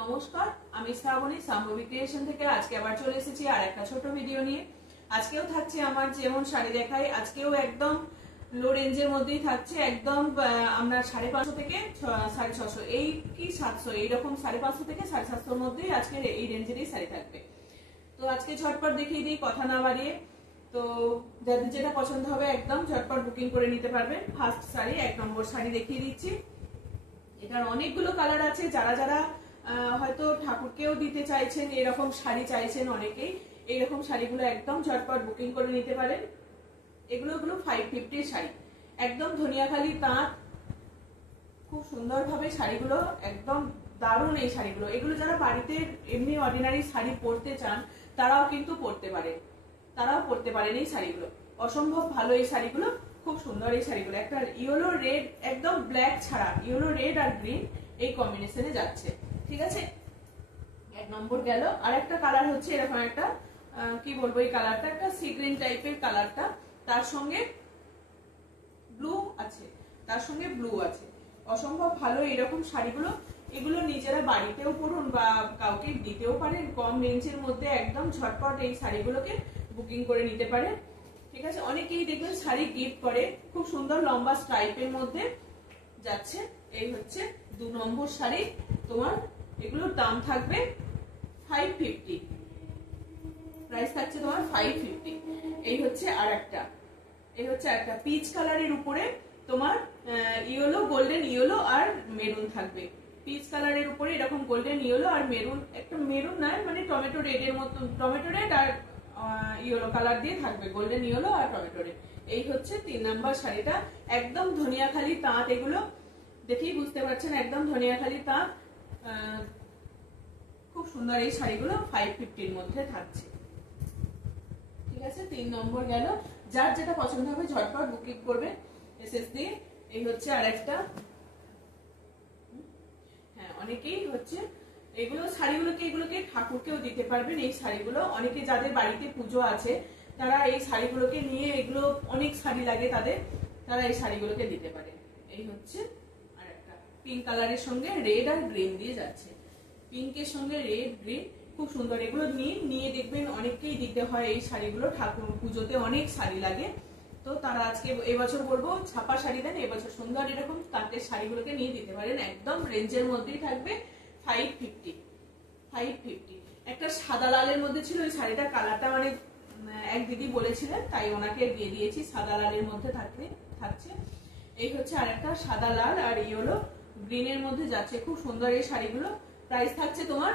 নমস্কার, আমি শ্রাবণী সাম্ভবী ক্রিয়েশন থেকে আজকে আবার চলে এসেছি আর একটা ছোট ভিডিও নিয়ে। আজকেও থাকছে আমার যেমন শাড়ি দেখাই, আজকেও একদম লো রেঞ্জের মধ্যেই থাকছে। একদম আমরা 550 থেকে 650, এই কি 700, এইরকম 550 থেকে 750 মধ্যেই আজকে এই রেঞ্জেরই শাড়ি থাকবে। তো আজকে ঝটপট দেখিয়ে দিই কথা না বাড়িয়ে। তো যাদের যেটা পছন্দ হবে একদম ঝটপট বুকিং করে নিতে পারবেন। ফার্স্ট শাড়ি, 1 নম্বর শাড়ি দেখিয়ে দিচ্ছি। এটার অনেকগুলো কালার আছে। যারা যারা হয়তো ঠাকুরকেও দিতে চাইছেন, এরকম শাড়ি চাইছেন অনেকেই, এইরকম শাড়িগুলো একদম ঝটপট বুকিং করে নিতে পারেন। এগুলো 550 শাড়ি, একদম ধনিয়াখালি তাঁত, খুব সুন্দর ভাবে শাড়িগুলো, একদম দারুণ এই শাড়িগুলো। এগুলো যারা বাড়িতে এমনি অর্ডিনারি শাড়ি পরতে চান তারাও কিন্তু পরতে পারেন এই শাড়িগুলো। অসম্ভব ভালো এই শাড়িগুলো, খুব সুন্দর এই শাড়িগুলো। একটা ইয়েলো রেড, একদম ব্ল্যাক ছাড়া ইয়েলো রেড আর গ্রিন এই কম্বিনেশনে যাচ্ছে, ঠিক আছে। 1 নম্বর গেল। আর একটা কালার হচ্ছে এরকম একটা কি বলবো, এই কালারটা একটা সি গ্রিন টাইপের কালারটা, তার সঙ্গে ব্লু আছে, অসম্ভব ভালো এরকম শাড়িগুলো। এগুলো নিজেরা বাড়িতেও পরুন বা কাউকে দিতেও পারেন, কম রেঞ্জের মধ্যে একদম ঝটপট এই শাড়িগুলোকে বুকিং করে নিতে পারেন, ঠিক আছে। অনেকেই দেখবেন শাড়ি গিফট করে, খুব সুন্দর লম্বা স্ট্রাইপের মধ্যে যাচ্ছে। এই হচ্ছে 2 নম্বর শাড়ি তোমার। এগুলোর দাম থাকবে 550, প্রাইস থাকছে তোমার 550। এই হচ্ছে আরেকটা, পিচ কালারের উপরে তোমার ইয়েলো, গোল্ডেন ইয়েলো আর মেরুন থাকবে। পিচ কালারের উপরে এরকম গোল্ডেন ইয়েলো আর মেরুন, একটা মেরুন নয় মানে টমেটো রেডের মতো, টমেটো রেড আর ইয়েলো কালার দিয়ে থাকবে, গোল্ডেন ইয়েলো আর টমেটো রেড। এই হচ্ছে 3 নাম্বার শাড়িটা। একদম ধনিয়াখালি তাঁত, এগুলো দেখেই বুঝতে পারছেন একদম ধনিয়াখালি তাঁত। খুব সুন্দর এই শাড়িগুলো 550-র মধ্যে থাকছে, ঠিক আছে। 3 নম্বর গেল। যার যেটা পছন্দ হবে ঝটপট বুকিং করবে এসএস দিয়ে। এই হচ্ছে আরেকটা, হ্যাঁ অনেকেই হচ্ছে এগুলোকে ঠাকুরকেও দিতে পারবেন এই শাড়িগুলো। অনেকে যাদের বাড়িতে পুজো আছে তারা এই শাড়িগুলোকে নিয়ে, এগুলো অনেক শাড়ি লাগে তাদের, তারা এই শাড়িগুলোকে দিতে পারে। এই হচ্ছে আরেকটা পিঙ্ক কালারের সঙ্গে রেড আর গ্রিন দিয়ে যাচ্ছে, পিঙ্কের সঙ্গে রেড গ্রিন, খুব সুন্দর। এগুলো নিয়ে দেখবেন অনেককেই দিতে হয় এই শাড়িগুলো, ঠাকুর পুজোতে অনেক শাড়ি লাগে। তো তারা আজকে এবছর বলবো ছাপা শাড়ি দেন, এবছর সুন্দর এরকম তাঁতের শাড়িগুলোকে নিয়ে দিতে পারেন, একদম রেঞ্জের মধ্যেই থাকবে 550। একটা সাদা লালের মধ্যে ছিল ওই শাড়িটার কালারটা, মানে এক দিদি বলেছিলেন তাই ওনাকে দিয়ে দিয়েছি, সাদা লালের মধ্যে থাকছে। এই হচ্ছে আরেকটা সাদা লাল আর ইয়েলো গ্রিনের মধ্যে যাচ্ছে, খুব সুন্দর এই শাড়িগুলো। প্রাইস থাকছে তোমার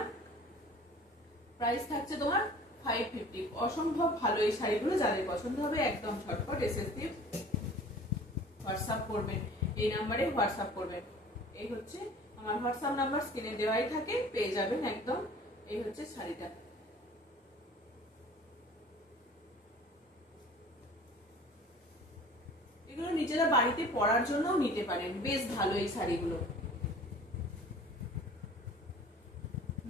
550। অসম্ভব ভালো এই শাড়িগুলো। যাদের পছন্দ হবে একদম ঝটপট এসএস দিয়ে হোয়াটসঅ্যাপ করবেন, এই নাম্বারে হোয়াটসঅ্যাপ করবেন। এই হচ্ছে আমার হোয়াটসঅ্যাপ নাম্বার, স্ক্রিনে দেওয়াই থাকে, পেয়ে যাবেন একদম। এই হচ্ছে শাড়িটা। এগুলো নিজেরা বাড়িতে পরার জন্যও নিতে পারেন, বেশ ভালো এই শাড়িগুলো।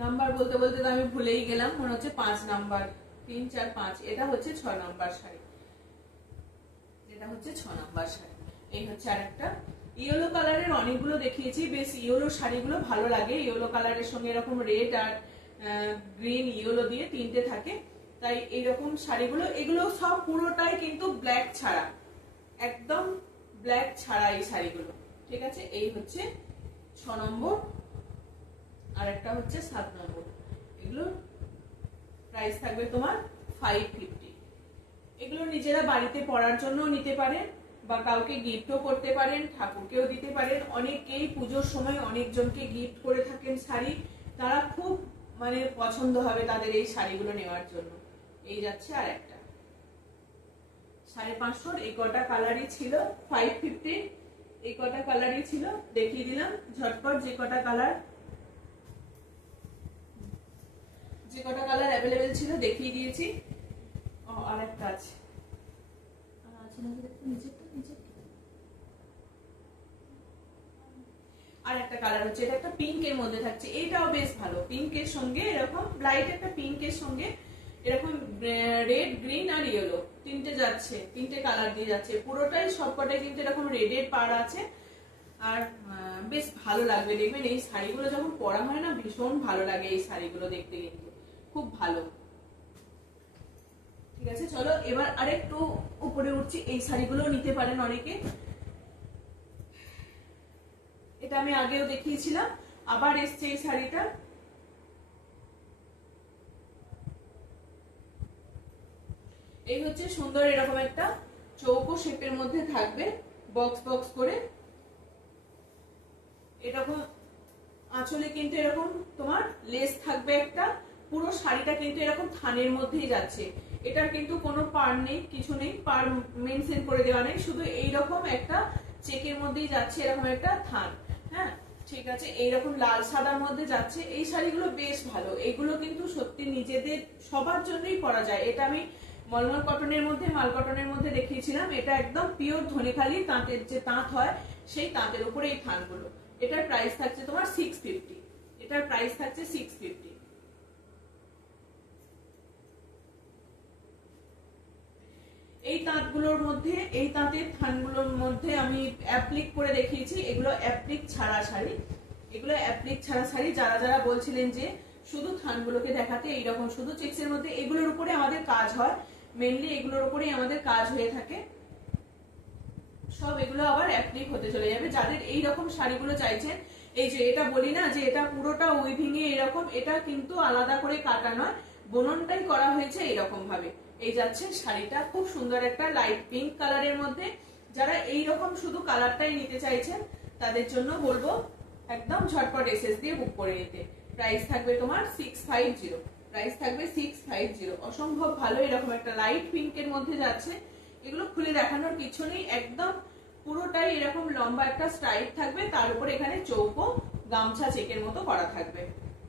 নাম্বার বলতে বলতে তো আমি ভুলেই গেলাম, মনে হচ্ছে 5 নাম্বার, 3 4 5। এটা হচ্ছে 6 নাম্বার শাড়ি, এই হচ্ছে আরেকটা ইয়েলো কালারের। অনেকগুলো দেখিয়েছি, বেশ ইয়েলো শাড়িগুলো ভালো লাগে। ইয়েলো কালারের সঙ্গে এরকম রেড আর গ্রিন ইয়েলো দিয়ে 3টে থাকে, তাই এইরকম শাড়িগুলো, এগুলো সব পুরোটাই কিন্তু ব্ল্যাক ছাড়া, একদম ব্ল্যাক ছাড়া এই শাড়িগুলো, ঠিক আছে। এই হচ্ছে 6 নম্বর, আর একটা হচ্ছে 7 নম্বর। এগুলো প্রাইস থাকবে তোমার 550। এগুলো নিজেরা বাড়িতে পরার জন্য নিতে পারেন বা কাউকে গিফটও করতে পারেন, ঠাকুরকেও দিতে পারেন। অনেকেই পুজোর সময় অনেকজনকে গিফট করে থাকেন শাড়ি, তারা খুব মানে পছন্দ হবে তাদের এই শাড়িগুলো নেওয়ার জন্য। এই যাচ্ছে আর একটা 550। এই কটা কালারই ছিল 550, এই কটা কালারই ছিল, দেখিয়ে দিলাম ঝটপট। যে কটা কালার অ্যাভেলেবেল ছিল দেখিয়ে দিয়েছি। আর একটা আছে, আর একটা কালার হচ্ছে, এটা একটা পিঙ্কের মধ্যে থাকছে, এইটাও বেশ ভালো। পিঙ্কের সঙ্গে এরকম লাইট একটা পিঙ্কের সঙ্গে এরকম রেড গ্রিন আর ইয়েলো 3টে যাচ্ছে, 3টে কালার দিয়ে যাচ্ছে পুরোটাই। সবকটাই কিন্তু এরকম রেডের পাড় আছে, আর বেশ ভালো লাগবে, দেখবেন এই শাড়িগুলো যখন পরা হয় না ভীষণ ভালো লাগে এই শাড়িগুলো দেখতে, কিন্তু খুব ভালো। ঠিক আছে, চলো এবার আরেকটু উপরে উঠছি। এই শাড়িগুলো নিতে পারেন অনেকে, এটা আমি আগেও দেখিয়েছিলাম, আবার এসছে এই শাড়িটা। এই হচ্ছে সুন্দর এরকম একটা চৌকো শেপের মধ্যে থাকবে, বক্স বক্স করে এরকম। আঁচলে কিন্তু এরকম তোমার লেস থাকবে একটা, পুরো শাড়িটা কিন্তু এরকম থানের মধ্যেই যাচ্ছে। এটার কিন্তু কোনো পার নেই, কিছু নেই, পার মেনশন করে দেওয়া নেই, শুধু এইরকম একটা চেকের মধ্যেই যাচ্ছে এরকম একটা থান। হ্যাঁ ঠিক আছে, এইরকম লাল সাদার মধ্যে যাচ্ছে। এই শাড়িগুলো বেশ ভালো, এগুলো কিন্তু সত্যি নিজেদের সবার জন্যই পরা যায়। এটা আমি মলমল কটনের মধ্যে, মাল কটনের মধ্যে দেখিয়েছিলাম। এটা একদম পিওর ধনেখালি তাঁতের যে তাঁত হয় সেই তাঁতের উপরে এই থানগুলো। এটার প্রাইস থাকছে তোমার 650, এটার প্রাইস থাকছে 650। এই তাঁতগুলোর মধ্যে, এই তাঁতের থানগুলোর মধ্যে আমি অ্যাপ্লিক করে দেখিয়েছি, এগুলো অ্যাপ্লিক ছাড়া শাড়ি, এগুলো অ্যাপ্লিক ছাড়া শাড়ি। যারা যারা বলছিলেন যে শুধু থানগুলোকে দেখাতে, এইরকম শুধু চেক্সের মধ্যে, এগুলোর উপরে আমাদের কাজ হয়, মেনলি এগুলোর উপরেই আমাদের কাজ হয়ে থাকে সব। এগুলো আবার অ্যাপ্লিক হতে চলে যাবে। যাদের এই রকম শাড়িগুলো চাইছেন, এই যে এটা বলি না যে এটা পুরোটা উইভিং এ এরকম, এটা কিন্তু আলাদা করে কাটা নয়, বুননটাই করা হয়েছে এরকম ভাবে। এই যাচ্ছে শাড়িটা, খুব সুন্দর একটা লাইট পিঙ্ক কালারের মধ্যে। যারা এই রকম শুধু কালারটাই নিতে চাইছেন তাদের জন্য বলবো একদম ঝটপট এসএস দিয়ে বুক করে নিতে। প্রাইস থাকবে তোমার 650, প্রাইস থাকবে 650। অসম্ভব ভালো, এরকম একটা লাইট পিঙ্কের মধ্যে যাচ্ছে। এগুলো খুলে দেখানোর কিছু নেই, একদম পুরোটাই এরকম লম্বা একটা স্ট্রাইপ থাকবে, তার উপর এখানে চৌকো গামছা চেকের মতো করা থাকবে।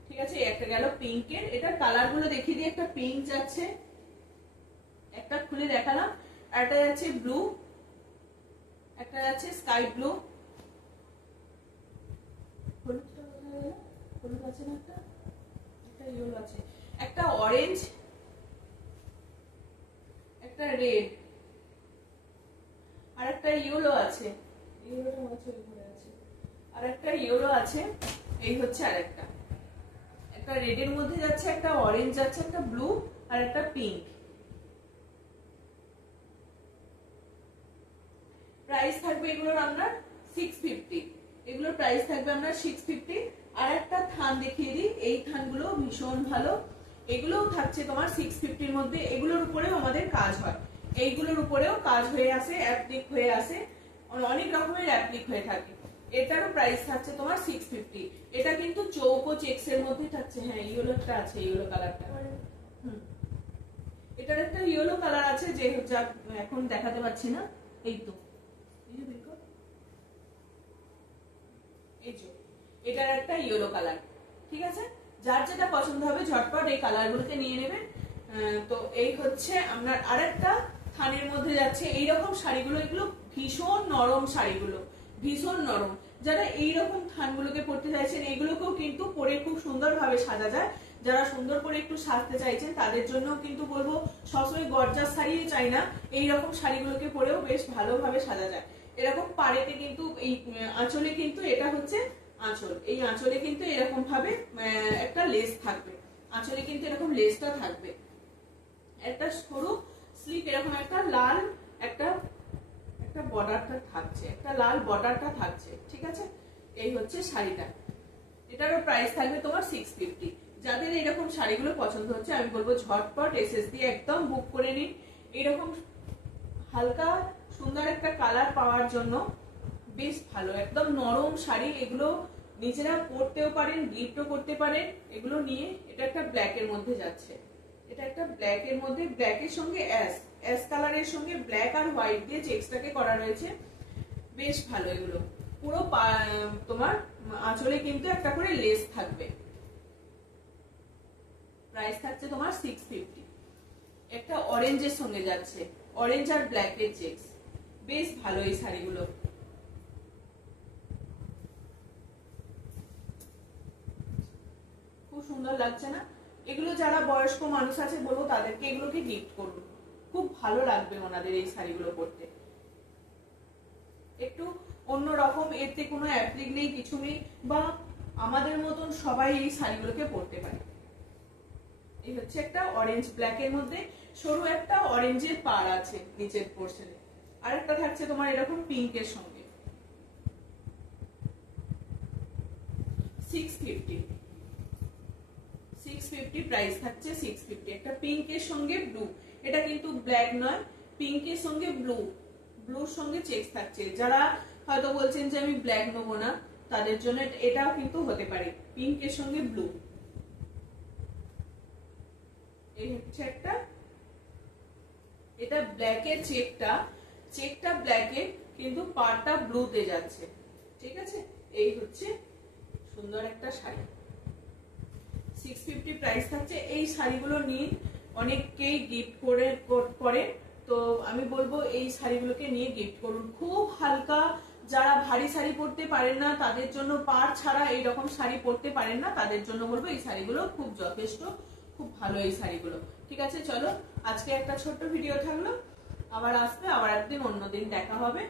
ঠিক আছে, একটা গেল পিঙ্কের। এটার কালার গুলো দেখিয়ে দিই, একটা পিঙ্ক যাচ্ছে, একটা খুলে দেখালাম, আর একটা যাচ্ছে ব্লু, একটা যাচ্ছে স্কাই ব্লু, হলুদ আছে না, একটা ইয়েলো আছে, একটা অরেঞ্জ, একটা রেড, আর একটা ইয়েলো আছে, ইয়েলোটা হচ্ছে ওইখানে আছে, আর একটা ইয়েলো আছে। এই হচ্ছে আরেকটা, একটা রেডের মধ্যে যাচ্ছে, একটা অরেঞ্জ যাচ্ছে, একটা ব্লু, আর একটা পিঙ্ক। প্রাইস থাকবে এগুলোর আপনার 650, এগুলোর প্রাইস থাকবে আপনার 650। আর একটা থান দেখিয়ে দিই, এই থানগুলো ভীষণ ভালো, এগুলোও থাকছে তোমার 650 মধ্যে। এগুলোর উপরেও আমাদের কাজ হয়, এইগুলোর উপরেও কাজ হয়ে আসে, অ্যাপ্লিক হয়ে আসে, অনেক রকমের অ্যাপ্লিক হয়ে থাকে। এটারও প্রাইস থাকছে তোমার 650। এটা কিন্তু চৌকো চেক্সের মধ্যে থাকছে। হ্যাঁ ইয়েলোটা আছে, ইয়েলো কালারটা, এটার একটা ইয়েলো কালার আছে, যে এখন দেখাতে পাচ্ছি না, এই তো এটার একটা ইয়েলো কালার। ঠিক আছে, যার যেটা পছন্দ হবে ঝটপট এই কালারগুলোকে নিয়ে নেবেন। তো এই হচ্ছে আপনার আরেকটা থানের মধ্যে যাচ্ছে এইরকম শাড়িগুলো। এগুলো ভীষণ নরম শাড়িগুলো, ভীষণ নরম। যারা এইরকম থানগুলোকে পরতে চাইছেন, এগুলোকেও কিন্তু পরে খুব সুন্দর ভাবে সাজা যায়। যারা সুন্দর করে একটু সাজতে চাইছেন তাদের জন্য কিন্তু বলবো, সবসময় গর্জাস শাড়ি চাই না, এইরকম শাড়িগুলোকে পরেও বেশ ভালোভাবে সাজা যায়। এরকম পাড়েতে কিন্তু এই আঁচলে কিন্তু এটা হচ্ছে আঁচল, এই আঁচলে কিন্তু এরকম ভাবে একটা লেস থাকবে, আঁচলে কিন্তু এরকম লেসটা থাকবে, একটা সরু স্লিপ, এরকম একটা লাল একটা বর্ডারটা থাকছে, একটা লাল বর্ডারটা থাকছে। ঠিক আছে, এই হচ্ছে শাড়িটা, এটারও প্রাইস থাকবে তোমার 650। যাদের এরকম শাড়িগুলো পছন্দ হচ্ছে আমি বলবো ঝটপট এসএস দিয়ে একদম বুক করে নিন। এরকম হালকা সুন্দর একটা কালার পাওয়ার জন্য বেশ ভালো, একদম নরম শাড়ি। এগুলো নিজেরা পরতেও পারেন, গিফটও করতে পারেন এগুলো নিয়ে। এটা একটা ব্ল্যাক এর মধ্যে যাচ্ছে, এটা একটা ব্ল্যাক এর মধ্যে, ব্ল্যাক এর সঙ্গে অ্যাশ কালারের সঙ্গে ব্ল্যাক আর হোয়াইট দিয়ে চেক্সটাকে করা রয়েছে, বেশ ভালো। এগুলো পুরো তোমার আঁচলে কিন্তু একটা করে লেস থাকবে। প্রাইস থাকছে তোমার 650। একটা অরেঞ্জের সঙ্গে যাচ্ছে, অরেঞ্জ আর ব্ল্যাক এর চেক্স, বেশ ভালো এই শাড়িগুলো। খুব সুন্দর লাগছে না? এগুলো যারা বয়স্ক মানুষ আছে বলবো তাদেরকে এগুলোকে গিফট করুন, খুব ভালো লাগবে ওনাদের এই শাড়িগুলো পরতে। একটু অন্যরকম, এতে কোনো অ্যাপ্লিক নেই, কিছু নেই, বা আমাদের মতন সবাই এই শাড়িগুলোকে পরতে পারে। এই হচ্ছে একটা অরেঞ্জ ব্ল্যাকের মধ্যে সরু একটা অরেঞ্জের পাড় আছে নিচের পোর্শনে, আর একটা থাকছে তোমার এরকম পিঙ্কের সঙ্গে। 650 প্রাইস থাকছে 650। একটা পিঙ্কের সঙ্গে ব্লু, এটা কিন্তু ব্ল্যাক নয়, পিঙ্কের সঙ্গে ব্লুর সঙ্গে চেক থাকছে। যারা হয়তো বলছেন যে আমি ব্ল্যাক নেবো না, তাদের জন্য এটাও কিন্তু হতে পারে, পিঙ্কের সঙ্গে ব্লু। এই হচ্ছে একটা, এটা ব্ল্যাকের চেকটা ব্ল্যাকের, কিন্তু পাড়টা ব্লুতে যাচ্ছে, ঠিক আছে। এই হচ্ছে সুন্দর একটা শাড়ি, 650 প্রাইস থাকছে। এই শাড়িগুলো নিন, অনেককেই গিফট করে, তো আমি বলবো এই শাড়িগুলোকে নিয়ে গিফট করুন। খুব হালকা, যারা ভারী শাড়ি পরতে পারেন না তাদের জন্য, পাড় ছাড়া এইরকম শাড়ি পরতে পারেন না তাদের জন্য বলবো এই শাড়িগুলো খুব যথেষ্ট, খুব ভালো এই শাড়িগুলো। ঠিক আছে, চলো আজকে একটা ছোট্ট ভিডিও থাকলো, আবার আসবে, আবার একদিন অন্যদিন দেখা হবে।